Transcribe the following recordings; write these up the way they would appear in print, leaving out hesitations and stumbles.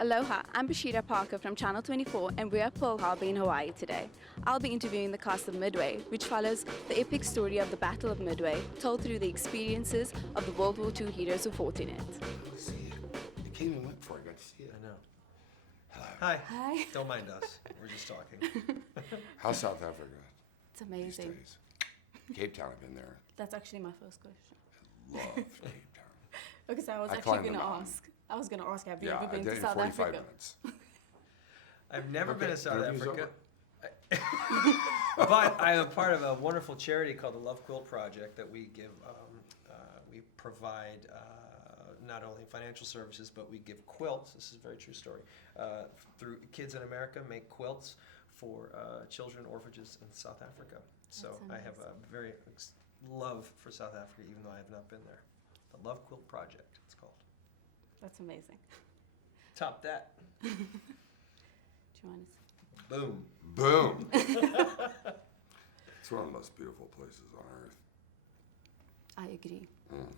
Aloha, I'm Bashiera Parker from Channel 24 and we're at Pearl Harbor in Hawaii today. I'll be interviewing the cast of Midway, which follows the epic story of the Battle of Midway, told through the experiences of the World War II heroes who fought in it. See it. You came and went before I got to see it. I know. Hello. Hi. Hi. Don't mind us. We're just talking. How's South Africa It's amazing. these days? Cape Town, I've been there. That's actually my first question. I love Cape Town. Because I was I actually climbed going the to mountain. ask. I was going to ask, have you Yeah, ever I been did to it in South 45 Africa? minutes. I've never Okay, been to South interview's Africa. over. But I am part of a wonderful charity called the Love Quilt Project that we give, we provide not only financial services, but we give quilts. This is a very true story. Through Kids in America make quilts for children orphanages in South Africa. So I have a very love for South Africa, even though I have not been there. The Love Quilt Project, it's called. That's amazing. Top that. Do you want to... Boom. Boom. It's one of the most beautiful places on earth. I agree. Mm.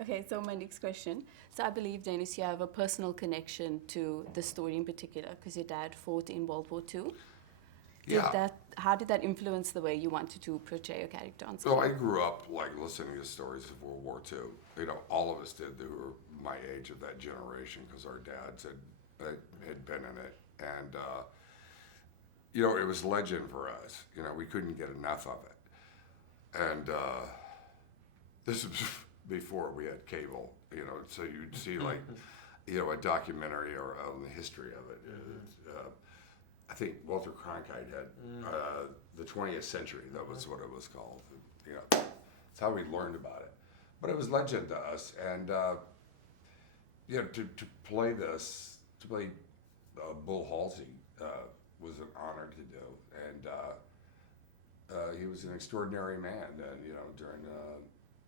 Okay, so my next question. So I believe, Dennis, you have a personal connection to the story in particular because your dad fought in World War II. Yeah. How did that influence the way you wanted to portray your character on screen? So I grew up like listening to stories of World War II. You know, all of us did who were my age of that generation because our dads had been in it. And, you know, it was legend for us. You know, we couldn't get enough of it. And this was before we had cable, you know, so you'd see like, you know, a documentary or on the history of it. I think Walter Cronkite had the 20th Century. That was what it was called. You know, that's how we learned about it. But it was legend to us, and you know, to play this, to play Bull Halsey was an honor to do, and he was an extraordinary man, and you know, during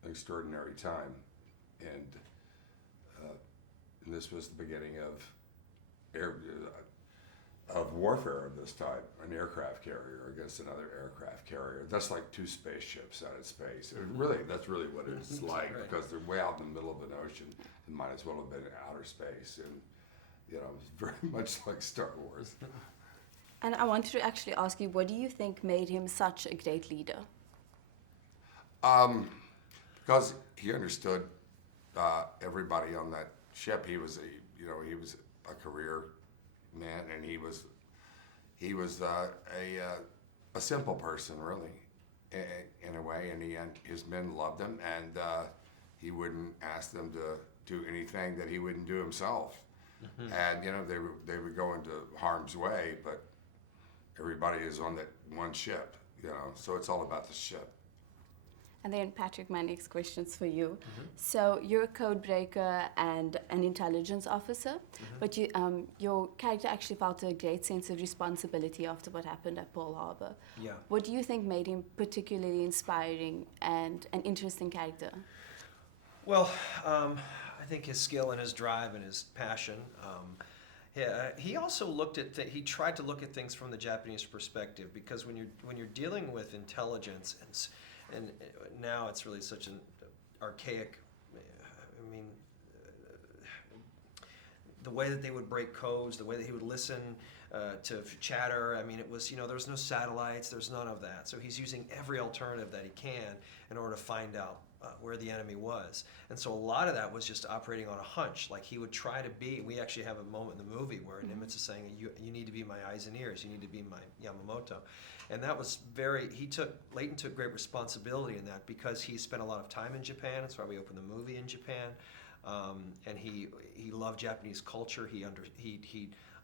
an extraordinary time, and this was the beginning of warfare of this type, an aircraft carrier against another aircraft carrier. That's like two spaceships out in space. That's really what it's like, Right. because they're way out in the middle of an ocean. It might as well have been in outer space, and you know, it's very much like Star Wars. And I wanted to actually ask you, what do you think made him such a great leader? Because he understood everybody on that ship. He was a career man, and he was a simple person, really, in a way. And his men loved him, and he wouldn't ask them to do anything that he wouldn't do himself. Mm-hmm. And you know, they would go into harm's way, but everybody is on that one ship, you know. So it's all about the ship. And then, Patrick, my next question's for you. Mm-hmm. So you're a code breaker and an intelligence officer, but your character actually felt a great sense of responsibility after what happened at Pearl Harbor. Yeah. What do you think made him particularly inspiring and an interesting character? Well, I think his skill and his drive and his passion. He also looked at he tried to look at things from the Japanese perspective, because when you're dealing with intelligence and now it's really such an archaic, I mean, the way that they would break codes, the way that he would listen to chatter, I mean, it was, you know, there was no satellites, there's none of that. So he's using every alternative that he can in order to find out where the enemy was. And so a lot of that was just operating on a hunch. Like he would try to be, we actually have a moment in the movie where Nimitz is saying, you need to be my eyes and ears, you need to be my Yamamoto. And that was Leighton took great responsibility in that, because he spent a lot of time in Japan. That's why we opened the movie in Japan. And he loved Japanese culture. He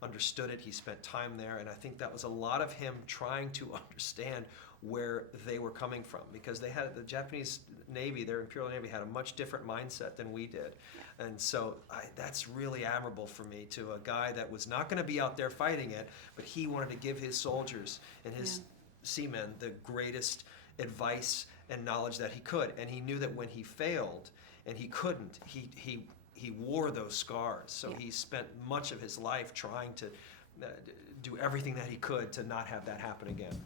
understood it. He spent time there. And I think that was a lot of him trying to understand where they were coming from, because they had the Japanese Navy, their Imperial Navy, had a much different mindset than we did. Yeah. And so that's really admirable for me, to a guy that was not going to be out there fighting it, but he wanted to give his soldiers and his seamen the greatest advice and knowledge that he could. And he knew that when he failed and he couldn't, he wore those scars. So he spent much of his life trying to do everything that he could to not have that happen again.